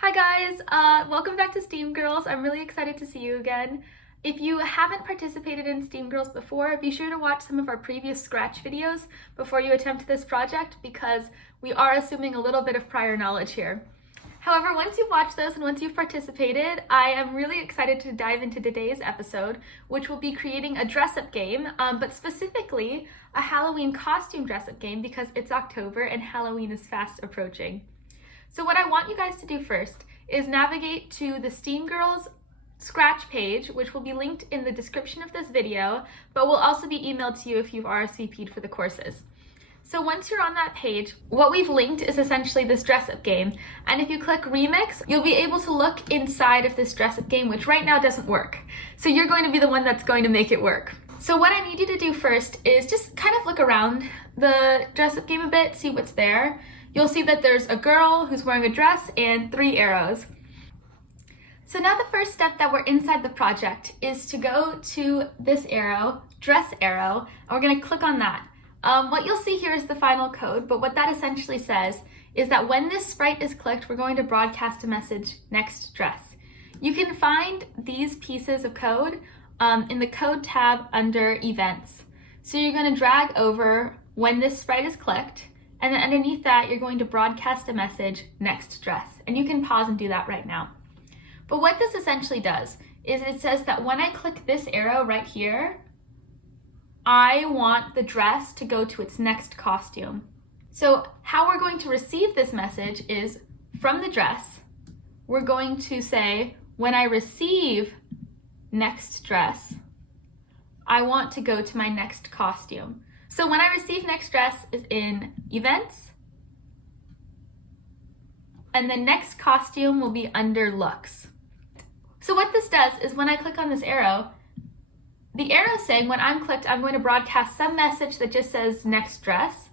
Hi guys, welcome back to STEAM Girls. I'm really excited to see you again. If you haven't participated in STEAM Girls before, be sure to watch some of our previous Scratch videos before you attempt this project because we are assuming a little bit of prior knowledge here. However, once you've watched those and once you've participated, I am really excited to dive into today's episode, which will be creating a dress-up game, but specifically a Halloween costume dress-up game because it's October and Halloween is fast approaching. So what I want you guys to do first is navigate to the STEAM Girls Scratch page, which will be linked in the description of this video, but will also be emailed to you if you've RSVP'd for the courses. So once you're on that page, what we've linked is essentially this dress-up game. And if you click Remix, you'll be able to look inside of this dress-up game, which right now doesn't work. So you're going to be the one that's going to make it work. So what I need you to do first is just kind of look around the dress-up game a bit, see what's there. You'll see that there's a girl who's wearing a dress and 3 arrows. So now the first step that we're inside the project is to go to this arrow, dress arrow, and we're gonna click on that. What you'll see here is the final code, but what that essentially says is that when this sprite is clicked, we're going to broadcast a message, next dress. You can find these pieces of code in the code tab under events. So you're gonna drag over when this sprite is clicked, and then underneath that, you're going to broadcast a message, next dress. And you can pause and do that right now. But what this essentially does is it says that when I click this arrow right here, I want the dress to go to its next costume. So how we're going to receive this message is from the dress, we're going to say, when I receive next dress, I want to go to my next costume. So when I receive next dress is in events, and the next costume will be under looks. So what this does is when I click on this arrow, the arrow is saying when I'm clicked, I'm going to broadcast some message that just says next dress.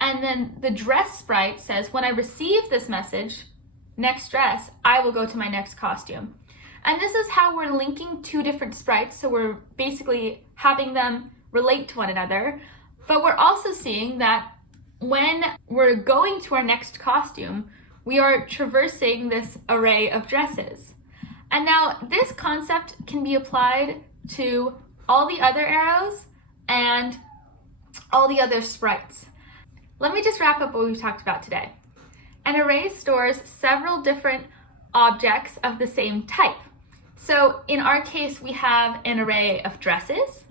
And then the dress sprite says when I receive this message, next dress, I will go to my next costume. And this is how we're linking 2 different sprites. So we're basically having them relate to one another. But we're also seeing that when we're going to our next costume, we are traversing this array of dresses. And now this concept can be applied to all the other arrows and all the other sprites. Let me just wrap up what we've talked about today. An array stores several different objects of the same type. So in our case, we have an array of dresses,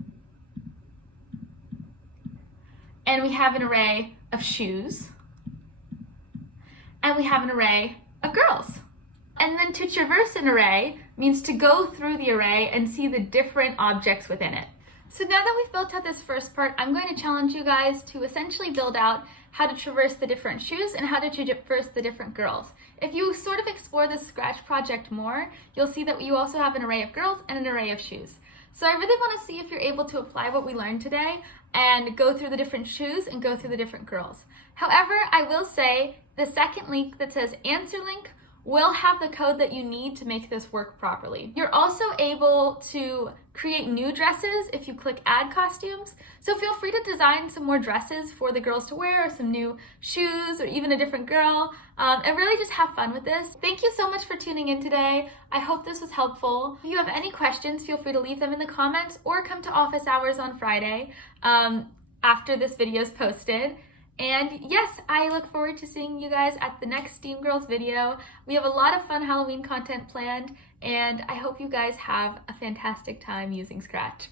and we have an array of shoes, and we have an array of girls. And then to traverse an array means to go through the array and see the different objects within it. So now that we've built out this first part, I'm going to challenge you guys to essentially build out how to traverse the different shoes and how to traverse the different girls. If you sort of explore this Scratch project more, you'll see that you also have an array of girls and an array of shoes. So I really want to see if you're able to apply what we learned today and go through the different shoes and go through the different girls. However, I will say the second link that says answer link will have the code that you need to make this work properly. You're also able to create new dresses if you click add costumes. So feel free to design some more dresses for the girls to wear, or some new shoes, or even a different girl, and really just have fun with this. Thank you so much for tuning in today. I hope this was helpful. If you have any questions, feel free to leave them in the comments or come to office hours on Friday after this video is posted. And yes, I look forward to seeing you guys at the next STEAM Girls video. We have a lot of fun Halloween content planned, and I hope you guys have a fantastic time using Scratch.